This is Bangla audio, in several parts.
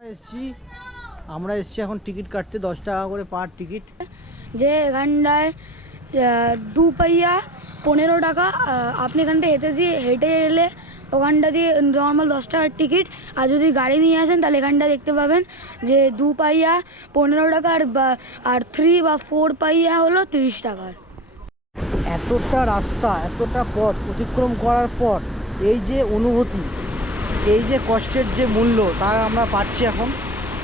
আমরা এসছি এখন টিকিট কাটতে 10 টাকা করে পার টিকিট। যে এখানটায় দুপাইয়া 15 টাকা। আপনি এখানটা হেঁটে এলে ওখানটা দিয়ে নর্মাল 10 টাকার টিকিট, আর যদি গাড়ি নিয়ে আসেন তাহলে এখানটা দেখতে পাবেন যে 2 পাইয়া 15 টাকা, আর 3 বা 4 পাইয়া হলো 30 টাকার। এতটা রাস্তা, এতটা পথ অতিক্রম করার পর এই যে অনুভূতি, এই যে কষ্টের যে মূল্য তা আমরা পাচ্ছি এখন।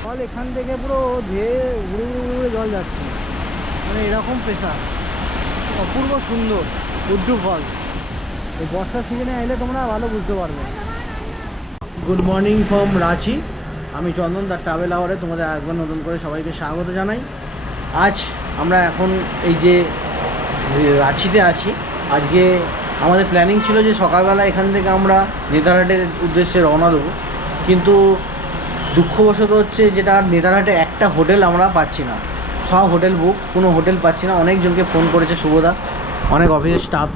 ফল এখান থেকে পুরো ধেয়ে উড়ে উড়ে জল যাচ্ছে, মানে এরকম প্রেশার, অপূর্ব সুন্দর উড্ডু ফল। এই বর্ষার সিজনে এলে তোমরা ভালো বুঝতে পারবে। Good morning from Ranchi. আমি চন্দন, দ্য ট্রাভেল আওয়ারে তোমাদের একবার নতুন করে সবাইকে স্বাগত জানাই। আজ আমরা এখন এই যে রাঁচিতে আছি। আজকে আমাদের প্ল্যানিং ছিল যে সকালবেলা এখান থেকে আমরা নেতারহাটের উদ্দেশ্যে রওনা দেবো, কিন্তু দুঃখবশত হচ্ছে যেটা নেতারহাটে একটা হোটেল আমরা পাচ্ছি না। সব হোটেল বুক, কোনো হোটেল পাচ্ছি না। অনেকজনকে ফোন করেছে শুভদা, অনেক অফিসের স্টাফ,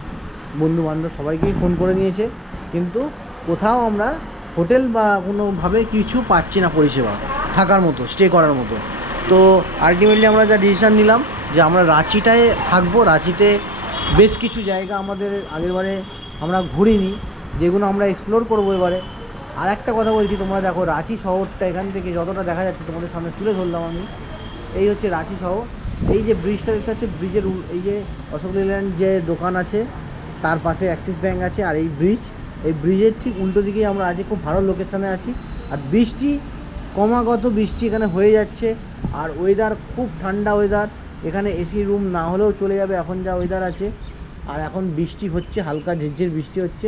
বন্ধু বান্ধব সবাইকেই ফোন করে নিয়েছে, কিন্তু কোথাও আমরা হোটেল বা কোনোভাবে কিছু পাচ্ছি না পরিষেবা থাকার মতো, স্টে করার মতো। তো আলটিমেটলি আমরা যা ডিসিশান নিলাম যে আমরা রাঁচিটায় থাকবো। রাঁচিতে বেশ কিছু জায়গা আমাদের আগেরবারে আমরা ঘুরিনি, যেগুলো আমরা এক্সপ্লোর করবো এবারে। আর একটা কথা বলছি, তোমরা দেখো রাঁচি শহরটা এখান থেকে যতটা দেখা যাচ্ছে তোমাদের সামনে তুলে ধরলাম আমি। এই হচ্ছে রাঁচি শহর। এই যে ব্রিজটা দেখতে পাচ্ছি, ব্রিজের এই যে অশোক লেল্যান্ড যে দোকান আছে তার পাশে অ্যাক্সিস ব্যাঙ্ক আছে, আর এই ব্রিজের ঠিক উল্টো দিকেই আমরা আছি। খুব ভালো লোকেশানে আছি, আর বৃষ্টি ক্রমাগত বৃষ্টি এখানে হয়ে যাচ্ছে। আর ওয়েদার খুব ঠান্ডা ওয়েদার, এখানে এসি রুম না হলেও চলে যাবে এখন যা ওয়েদার আছে। আর এখন বৃষ্টি হচ্ছে, হালকা ঝিরঝির বৃষ্টি হচ্ছে।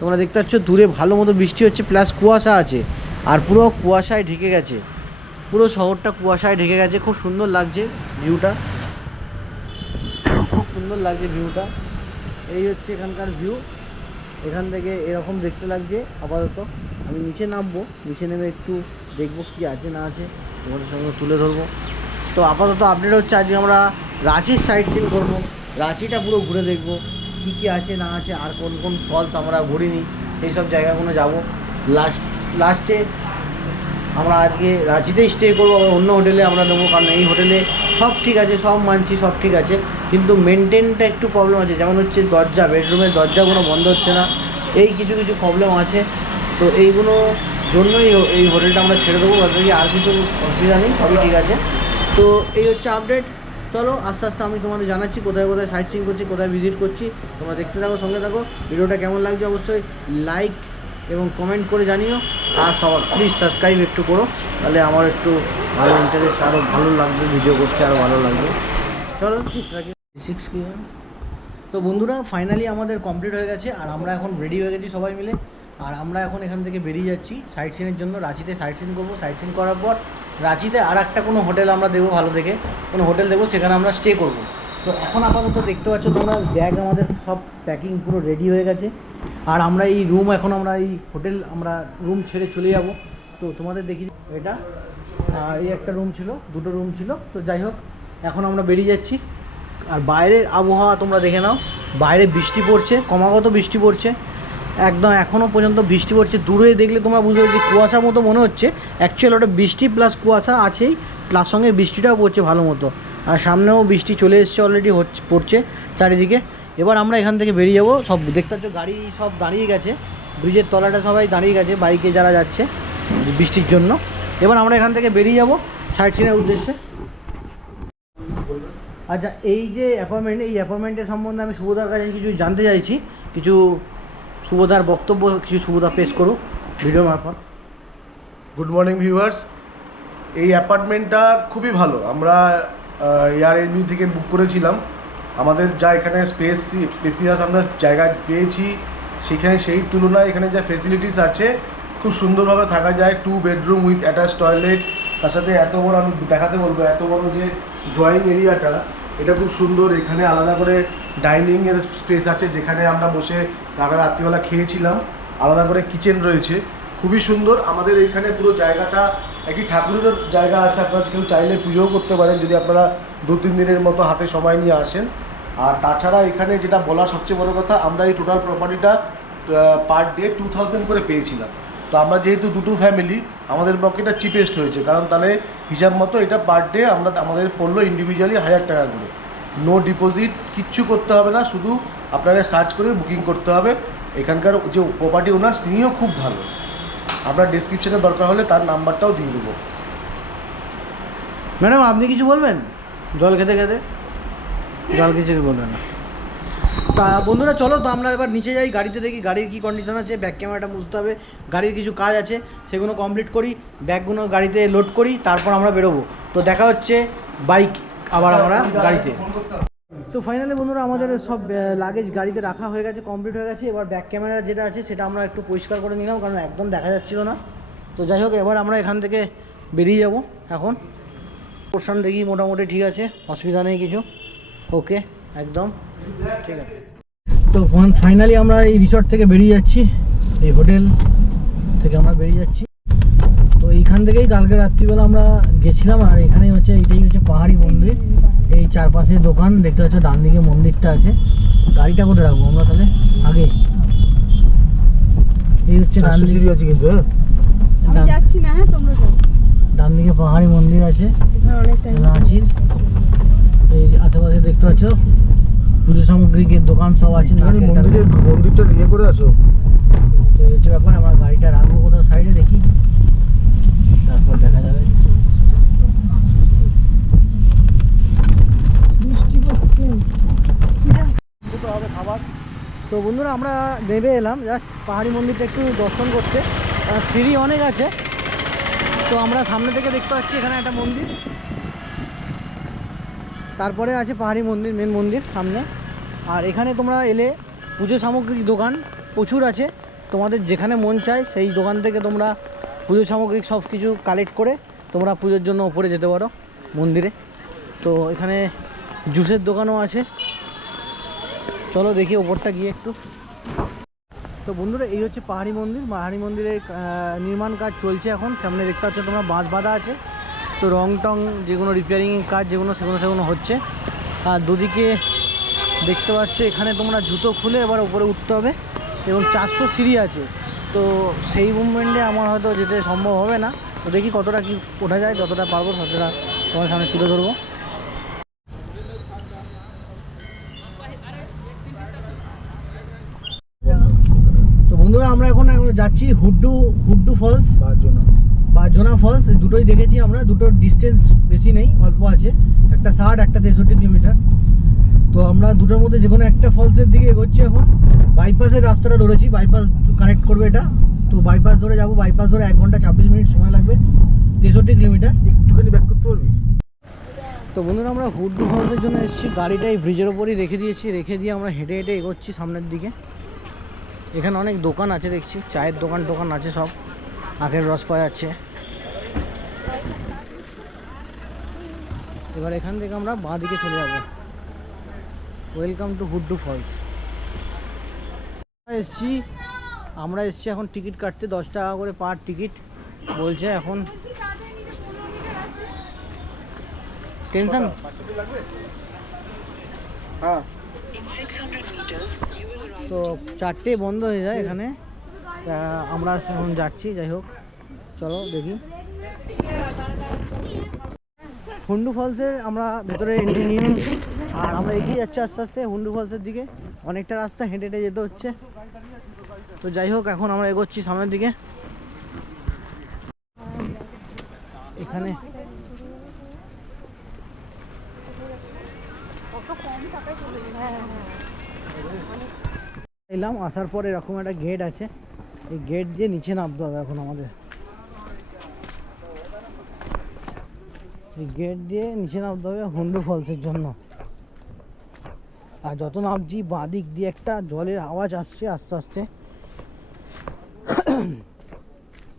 তোমরা দেখতে পাচ্ছ দূরে ভালো মতো বৃষ্টি হচ্ছে, প্লাস কুয়াশা আছে, আর পুরো কুয়াশায় ঢেকে গেছে। পুরো শহরটা কুয়াশায় ঢেকে গেছে। খুব সুন্দর লাগছে ভিউটা, খুব সুন্দর লাগছে ভিউটা। এই হচ্ছে এখানকার ভিউ। এখান থেকে এরকম দেখতে লাগছে। আপাতত আমি নিচে নামবো, নিচে নেমে একটু দেখবো কী আছে না আছে, তোমাদের সঙ্গে তুলে ধরবো। তো আপাতত আপডেট হচ্ছে আজকে আমরা রাঁচির সাইড সিন করবো, রাঁচিটা পুরো ঘুরে দেখবো কী কী আছে না আছে, আর কোন কোন ফলস আমরা ঘুরিনি সেই সব জায়গাগুলো যাবো। লাস্টে আমরা আজকে রাঁচিতেই স্টে করবো, আবার অন্য হোটেলে আমরা নেবো, কারণ এই হোটেলে সব ঠিক আছে, সব মানছি, সব ঠিক আছে, কিন্তু মেনটেনটা একটু প্রবলেম আছে। যেমন হচ্ছে দরজা, বেডরুমের দরজাগুলো বন্ধ হচ্ছে না, এই কিছু কিছু প্রবলেম আছে। তো এইগুলো জন্যই এই হোটেলটা আমরা ছেড়ে দেবো। বাকি আর কিছু অসুবিধা নেই, সবই ঠিক আছে। তো এই হচ্ছে আপডেট। চলো আস্তে আস্তে আমি তোমাদের জানাচ্ছি কোথায় কোথায় সাইট সিইং করছি, কোথায় ভিজিট করছি। তোমরা দেখতে থাকো, সঙ্গে থাকো। ভিডিওটা কেমন লাগছে অবশ্যই লাইক এবং কমেন্ট করে জানিও। আর সবার প্লিজ সাবস্ক্রাইব একটু করো, তাহলে আমার একটু ভালো ইন্টারেস্ট, আরও ভালো লাগবে, ভিডিও করতে আরও ভালো লাগবে। চলো সিক্স কি। তো বন্ধুরা ফাইনালি আমাদের কমপ্লিট হয়ে গেছে, আর আমরা এখন রেডি হয়ে গেছি সবাই মিলে। আর আমরা এখন এখান থেকে বেরিয়ে যাচ্ছি সাইট সিনের জন্য। রাঁচিতে সাইট সিন করবো। সাইট সিন করার পর রাঁচিতে আর একটা কোনো হোটেল আমরা দেবো, ভালো দেখে কোনো হোটেল দেবো, সেখানে আমরা স্টে করবো। তো এখন আপাতত দেখতে পাচ্ছ তোমরা ব্যাগ আমাদের সব প্যাকিং পুরো রেডি হয়ে গেছে। আর আমরা এই রুম, এখন আমরা এই হোটেল আমরা রুম ছেড়ে চলে যাব। তো তোমাদের দেখি এটা, এই একটা রুম ছিল, দুটো রুম ছিল। তো যাই হোক, এখন আমরা বেরিয়ে যাচ্ছি। আর বাইরের আবহাওয়া তোমরা দেখে নাও, বাইরে বৃষ্টি পড়ছে, ক্রমাগত বৃষ্টি পড়ছে, একদম এখনও পর্যন্ত বৃষ্টি পড়ছে। দূরে দেখলে তোমরা বুঝতে পারছি কুয়াশা মতো মনে হচ্ছে, অ্যাকচুয়ালি ওটা বৃষ্টি প্লাস কুয়াশা আছেই, প্লাস সঙ্গে বৃষ্টিটাও পড়ছে ভালো মতো। আর সামনেও বৃষ্টি চলে এসছে, অলরেডি পড়ছে চারিদিকে। এবার আমরা এখান থেকে বেরিয়ে যাবো। সব দেখতে পাচ্ছ গাড়ি সব দাঁড়িয়ে গেছে, ব্রিজের তলাটা সবাই দাঁড়িয়ে গেছে বাইকে যারা যাচ্ছে বৃষ্টির জন্য। এবার আমরা এখান থেকে বেরিয়ে যাব সাইট সিনের উদ্দেশ্যে। আচ্ছা, এই যে অ্যাপয়েন্টমেন্ট, এই অ্যাপয়েন্টমেন্টের সম্বন্ধে আমি শুভদার কাছে কিছু জানতে চাইছি, কিছু শুভদার বক্তব্য, কিছু শুভদা পেশ করুক ভিডিও মারফত। Good morning viewers. এই অ্যাপার্টমেন্টটা খুবই ভালো। আমরা এয়ারএনবি থেকে বুক করেছিলাম। আমাদের যা এখানে স্পেসিয়াস আমরা জায়গা পেয়েছি, সেখানে সেই তুলনায় এখানে যা ফেসিলিটিস আছে খুব সুন্দরভাবে থাকা যায়। 2 বেডরুম উইথ অ্যাটাচ টয়লেট, তার সাথে এত বড়, আমি দেখাতে বলবো, এত বড় যে ড্রয়িং এরিয়াটা, এটা খুব সুন্দর। এখানে আলাদা করে ডাইনিংয়ের স্পেস আছে, যেখানে আমরা বসে রাত্রিবেলা খেয়েছিলাম। আলাদা করে কিচেন রয়েছে, খুবই সুন্দর। আমাদের এইখানে পুরো জায়গাটা একটি ঠাকুরের জায়গা আছে, আপনারা কেউ চাইলে পুজোও করতে পারেন যদি আপনারা 2-3 দিনের মতো হাতে সময় নিয়ে আসেন। আর তাছাড়া এখানে যেটা বলা সবচেয়ে বড় কথা, আমরা এই টোটাল প্রপার্টিটা পার ডে 2000 করে পেয়েছিলাম। তো আমরা যেহেতু দুটো ফ্যামিলি, আমাদের পক্ষে এটা চিপেস্ট হয়েছে, কারণ তাহলে হিসাব মতো এটা পার ডে আমাদের পড়লো ইন্ডিভিজুয়ালি 1000 টাকা করে। নো ডিপোজিট, কিচ্ছু করতে হবে না, শুধু আপনাকে সার্চ করে বুকিং করতে হবে। এখানকার যে প্রপার্টি ওনার তিনিও খুব ভালো, আপনার ডেসক্রিপশনে দরকার হলে তার নাম্বারটাও দিয়ে দেবো। ম্যাডাম আপনি কিছু বলবেন? জল খেতে খেতে জল কিছু বলবেন না? তা বন্ধুরা চলো তো আমরা এবার নিচে যাই, গাড়িতে দেখি গাড়ির কী কন্ডিশন আছে, ব্যাক ক্যামেরাটা মুছতে হবে, গাড়ির কিছু কাজ আছে সেগুলো কমপ্লিট করি, ব্যাগগুলো গাড়িতে লোড করি, তারপর আমরা বেরোবো। তো দেখা হচ্ছে বাইক আবার আমরা গাড়িতে। তো ফাইনালি বন্ধুরা আমাদের সব লাগেজ গাড়িতে রাখা হয়ে গেছে, কমপ্লিট হয়ে গেছে। এবার ব্যাক ক্যামেরা যেটা আছে সেটা আমরা একটু পরিষ্কার করে নিলাম, কারণ একদম দেখা যাচ্ছিল না। তো যাই হোক, এবার আমরা এখান থেকে বেরিয়ে যাব। এখন পোর্শন দেখি মোটামুটি ঠিক আছে, অসুবিধা নেই কিছু, ওকে একদম ঠিক আছে। তো ফাইনালি আমরা এই রিসর্ট থেকে বেরিয়ে যাচ্ছি, এই হোটেল থেকে আমরা বেরিয়ে যাচ্ছি। তো এইখান থেকেই কালকে রাত্রিবেলা আমরা গেছিলাম, আর এখানেই হচ্ছে এইটাই হচ্ছে পাহাড়ি মন্দির। এই চারপাশে দোকান দেখতে পাচ্ছ, ডান দিকে মন্দিরটা আছে। গাড়িটা কোথায় রাখবো আমরা তাহলে আগে? এই হচ্ছে ডান দিকে আছে, কিন্তু যাচ্ছি না, হ্যাঁ তোমরা যাও। ডান দিকে পাহাড়ি মন্দির আছে, আছি। এই আশেপাশে দেখতে পাচ্ছ পুজো সামগ্রিকের দোকান সব আছে। মন্দিরটা ইয়ে করে আসো। তো এই হচ্ছে ব্যাপার, আমরা গাড়িটা রাখবো কোথাও সাইডে দেখি, তারপর দেখা যাবে। বৃষ্টি পড়ছে। হবে খাবার। তো বন্ধুরা আমরা নেমে এলাম জাস্ট পাহাড়ি মন্দিরটা একটু দর্শন করতে, সিঁড়ি অনেক আছে। তো আমরা সামনে থেকে দেখতে পাচ্ছি এখানে একটা মন্দির, তারপরে আছে পাহাড়ি মন্দির, মেন মন্দির সামনে। আর এখানে তোমরা এলে পুজো সামগ্রী দোকান প্রচুর আছে, তোমাদের যেখানে মন চায় সেই দোকান থেকে তোমরা পুজো সামগ্রী সব কিছু কালেক্ট করে তোমরা পুজোর জন্য ওপরে যেতে পারো মন্দিরে। তো এখানে জুসের দোকানও আছে, চলো দেখি ওপরটা গিয়ে একটু। তো বন্ধুরা এই হচ্ছে পাহাড়ি মন্দির। পাহাড়ি মন্দিরের নির্মাণ কাজ চলছে এখন, সামনে দেখতে পাচ্ছ তোমরা বাঁশ বাঁধা আছে। তো রং টং যেগুলো রিপেয়ারিংয়ের কাজ সেগুলো হচ্ছে। আর দুদিকে দেখতে পাচ্ছ এখানে তোমরা জুতো খুলে এবার উপরে উঠতে হবে, এবং 400 সিঁড়ি আছে। তো সেই মুভমেন্টে আমার হয়তো যেতে সম্ভব হবে না, তো দেখি কতটা কি ওঠা যায়, যতটা পারবো ততটা তোমার সামনে তুলে ধরবো। তো বন্ধুরা আমরা এখন যাচ্ছি হুড্ডু ফলস বা জোনা ফলস, এই দুটোই দেখেছি আমরা। দুটোর ডিস্টেন্স বেশি নেই, অল্প আছে, একটা 60 একটা 63 কিলোমিটার। তো আমরা দুটোর মধ্যে যে কোনো একটা ফলসের দিকে এগোচ্ছি এখন। বাইপাসের রাস্তাটা ধরেছি, বাইপাস কানেক্ট করবে এটা। তো বাইপাস ধরে যাব, বাইপাস ধরে 1 ঘন্টা 26 মিনিট সময় লাগবে, 63 কিলোমিটার। একটুখানি ব্যাক করতে পারবি? তো বন্ধুরা আমরা হুড্ডু ফলসের জন্য এসেছি, গাড়িটা এই ব্রিজের ওপরই রেখে দিয়ে আমরা হেঁটে হেঁটে এগোচ্ছি সামনের দিকে। এখানে অনেক দোকান আছে দেখছি, চায়ের দোকান আছে, সব আখের রস পাওয়া যাচ্ছে। এবার এখান থেকে আমরা বাঁ দিকে চলে যাব। ওয়েলকাম টু হুড্ডু ফলস। আমরা এসছি এখন টিকিট কাটতে, 10 টাকা করে পার টিকিট বলছে এখন। টেনশন হ্যাঁ। তো 4টে বন্ধ হয়ে যায় এখানে, আমরা এখন যাচ্ছি। যাই হোক চলো দেখি। হুন্ডু ফলসের আমরা ভেতরে এন্ট্রি নিয়ে নিয়েছি, আর আমরা এগিয়ে যাচ্ছি আস্তে আস্তে হুন্ডু ফলসের দিকে। অনেকটা রাস্তা হেঁটে হেঁটে যেতে হচ্ছে। তো যাই হোক এখন আমরা এগোচ্ছি সামনের দিকে। এখানে এলাম, আসার পর এরকম একটা গেট আছে, এই গেট দিয়ে নিচে নামতে হবে এখন আমাদের। এই গেট দিয়ে নিচে নামতে হবে হুন্ডু ফলসের জন্য। আর যত নামছি বাঁ দিক দিয়ে একটা জলের আওয়াজ আসছে আস্তে আস্তে।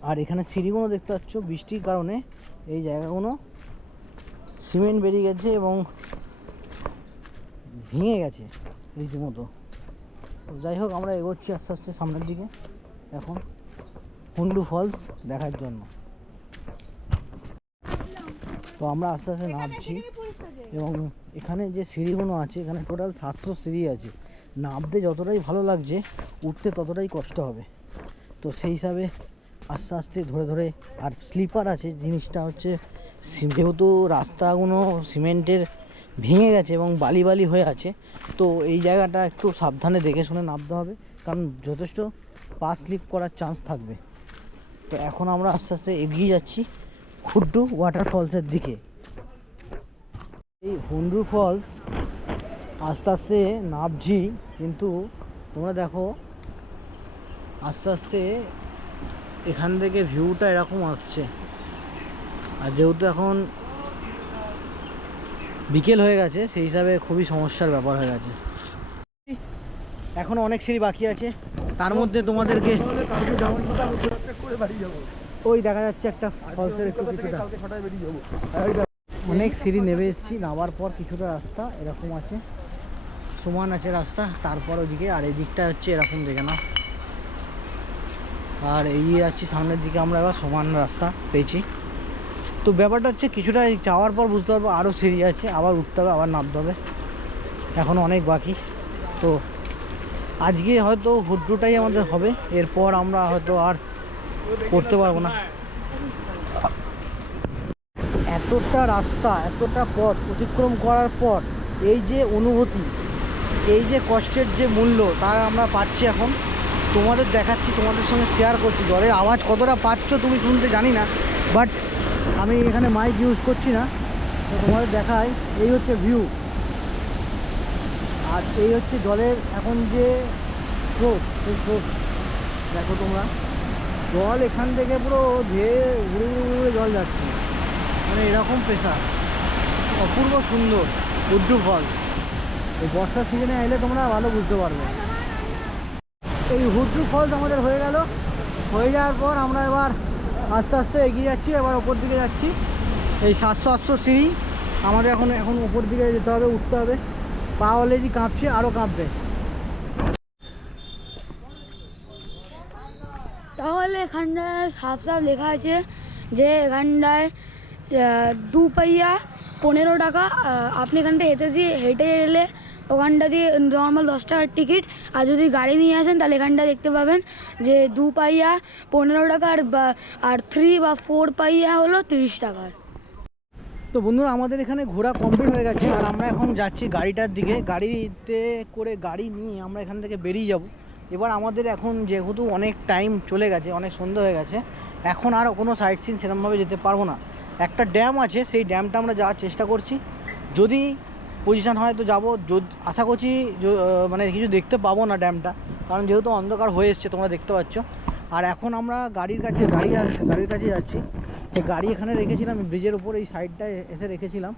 আর এখানে সিঁড়িগুলো দেখতে পাচ্ছ, বৃষ্টির কারণে এই জায়গাগুলো সিমেন্ট বেরিয়ে গেছে এবং ভেঙে গেছে রীতিমতো। তো যাই হোক আমরা এগোচ্ছি আস্তে আস্তে সামনের দিকে এখন হুন্ডু ফলস দেখার জন্য। তো আমরা আস্তে আস্তে নামছি, এবং এখানে যে সিঁড়িগুলো আছে, এখানে টোটাল 700 সিঁড়ি আছে। নামতে যতটাই ভালো লাগছে, উঠতে ততটাই কষ্ট হবে। তো সেই হিসাবে আস্তে আস্তে ধরে ধরে। আর স্লিপার আছে, জিনিসটা হচ্ছে যেহেতু রাস্তাগুলো সিমেন্টের ভেঙে গেছে এবং বালি বালি হয়ে আছে, তো এই জায়গাটা একটু সাবধানে দেখে শুনে নামতে হবে, কারণ যথেষ্ট পা স্লিপ করার চান্স থাকবে। তো এখন আমরা আস্তে আস্তে এগিয়ে যাচ্ছি হুড্রু ওয়াটারফলসের দিকে। এই হুড্রু ফলস আস্তে আস্তে নামছি, কিন্তু তোমরা দেখো আস্তে আস্তে এখান থেকে ভিউটা এরকম আসছে। আর যেহেতু এখন বিকেল হয়ে গেছে, সেই হিসাবে খুবই সমস্যার ব্যাপার হয়ে গেছে। এখনও অনেক সিঁড়ি বাকি আছে, তার মধ্যে তোমাদেরকে ওই দেখা যাচ্ছে একটা ফলসের একটু কিছুটা অনেক সিঁড়ি নেমে এসেছি। নামার পর কিছুটা রাস্তা এরকম আছে, সমান আছে রাস্তা, তারপর ওইদিকে আর এই দিকটা হচ্ছে এরকম দেখে নাও। আর এগিয়ে যাচ্ছি সামনের দিকে, আমরা এবার সমান রাস্তা পেয়েছি। তো ব্যাপারটা হচ্ছে কিছুটা যাওয়ার পর বুঝতে পারবো আরও সিঁড়ি আছে, আবার উঠতে হবে, আবার নামতে হবে, এখনও অনেক বাকি। তো আজকে হয়তো হুড্রুটাই আমাদের হবে, এরপর আমরা হয়তো আর করতে পারবো না। এতটা রাস্তা, এতটা পথ অতিক্রম করার পর এই যে অনুভূতি, এই যে কষ্টের যে মূল্য, তা আমরা পাচ্ছি এখন। তোমাদের দেখাচ্ছি, তোমাদের সঙ্গে শেয়ার করছি। জলের আওয়াজ কতটা পাচ্ছ তুমি শুনতে জানি না, বাট আমি এখানে মাইক ইউজ করছি না, তো তোমাদের দেখাই। এই হচ্ছে ভিউ, আর এই হচ্ছে জলের এখন যে স্রোত, সেই স্রোত দেখো তোমরা। জল এখান থেকে পুরো ধেয়ে উড়ে উড়ে উড়ে জল যাচ্ছে, মানে এরকম প্রেশার। অপূর্ব সুন্দর হুড্রু ফলস। এই বর্ষার সিজনে এলে তোমরা ভালো বুঝতে পারবে। এই হুড্রু ফলস আমাদের হয়ে গেল। হয়ে যাওয়ার পর আমরা এবার আস্তে আস্তে এগিয়ে যাচ্ছি, এবার ওপর দিকে যাচ্ছি। এই 700-800 সিঁড়ি আমাদের এখন ওপর দিকে যেতে হবে, উঠতে হবে। পা অলরেডি কাঁপছে, আরও কাঁপবে। তাহলে এখানটায় সাফ সাফ লেখা আছে যে এখানটায় 2 পাইয়া 15 টাকা। আপনি এখানটায় হেঁটে এলে ওখানটা দিয়ে নর্মাল 10 টাকার টিকিট, আর যদি গাড়ি নিয়ে আসেন তাহলে এখানটা দেখতে পাবেন যে 2 পাইয়া 15 টাকা, আর 3 বা 4 পাইয়া হলো 30 টাকার। তো বন্ধুরা, আমাদের এখানে ঘোরা কমপ্লিট হয়ে গেছে, আর আমরা এখন যাচ্ছি গাড়িটার দিকে। গাড়িতে করে গাড়ি নিয়ে আমরা এখান থেকে বেরিয়ে যাব। এবার আমাদের এখন যেহেতু অনেক টাইম চলে গেছে, অনেক সন্ধ্যা হয়ে গেছে, এখন আর কোনো সাইট সিন সেরকমভাবে যেতে পারবো না। একটা ড্যাম আছে, সেই ড্যামটা আমরা যাওয়ার চেষ্টা করছি। যদি পজিশান হয় তো যাবো, আশা করছি মানে কিছু দেখতে পাবো না ড্যামটা, কারণ যেহেতু অন্ধকার হয়ে এসছে তোমরা দেখতে পাচ্ছ। আর এখন আমরা গাড়ির কাছে যাচ্ছি। এই গাড়ি এখানে রেখেছিলাম ব্রিজের উপর, এই সাইডটায় এসে রেখেছিলাম।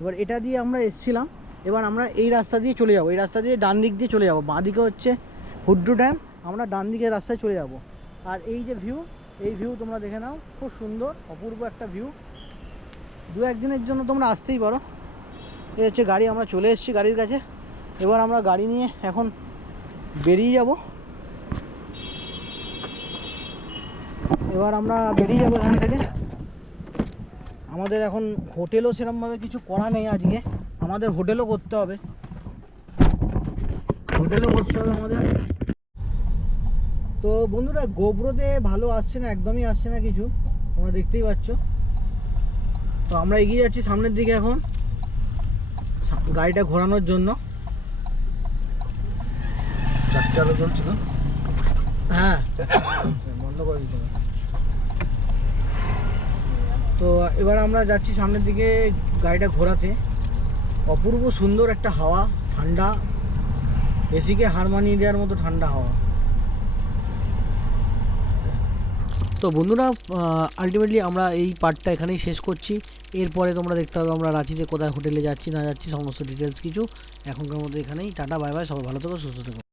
এবার এটা দিয়ে আমরা এসেছিলাম, এবার আমরা এই রাস্তা দিয়ে চলে যাব। এই রাস্তা দিয়ে ডান দিক দিয়ে চলে যাব, বাঁ দিকে হচ্ছে হুড্রু ড্যাম, আমরা ডান দিকের রাস্তায় চলে যাব। আর এই যে ভিউ, এই ভিউ তোমরা দেখে নাও, খুব সুন্দর অপূর্ব একটা ভিউ। 2-1 দিনের জন্য তোমরা আসতেই পারো। এই হচ্ছে গাড়ি, আমরা চলে এসেছি গাড়ির কাছে। এবার আমরা গাড়ি নিয়ে এখন বেরিয়ে যাব। এখান থেকে। আমাদের এখন হোটেলও সেরকমভাবে কিছু করা নেই আজকে, আমাদের হোটেলও করতে হবে আমাদের। তো বন্ধুরা, গোপ্রোতে ভালো আসছে না, একদমই আসছে না কিছু, তোমরা দেখতেই পাচ্ছ। তো আমরা এগিয়ে যাচ্ছি সামনের দিকে এখন গাড়িটা ঘোরানোর জন্য। চারটে আলো জ্বলছে না? হ্যাঁ, বন্ধ করে দিতে হবে। তো এবার আমরা যাচ্ছি সামনের দিকে গাড়িটা ঘোরাতে। অপূর্ব সুন্দর একটা হাওয়া, ঠান্ডা, এসিকে হার মানিয়ে দেওয়ার মতো ঠান্ডা হাওয়া। তো বন্ধুরা, আলটিমেটলি আমরা এই পার্টটা এখানেই শেষ করছি। এরপরে তোমরা দেখতে হবে আমরা রাঁচিতে কোথায় হোটেলে যাচ্ছি না যাচ্ছি, সমস্ত ডিটেলস কিছু। এখনকার মতো এখানেই টাটা, বাই বাই, সবাই ভালো থেকো, সুস্থ থেকো।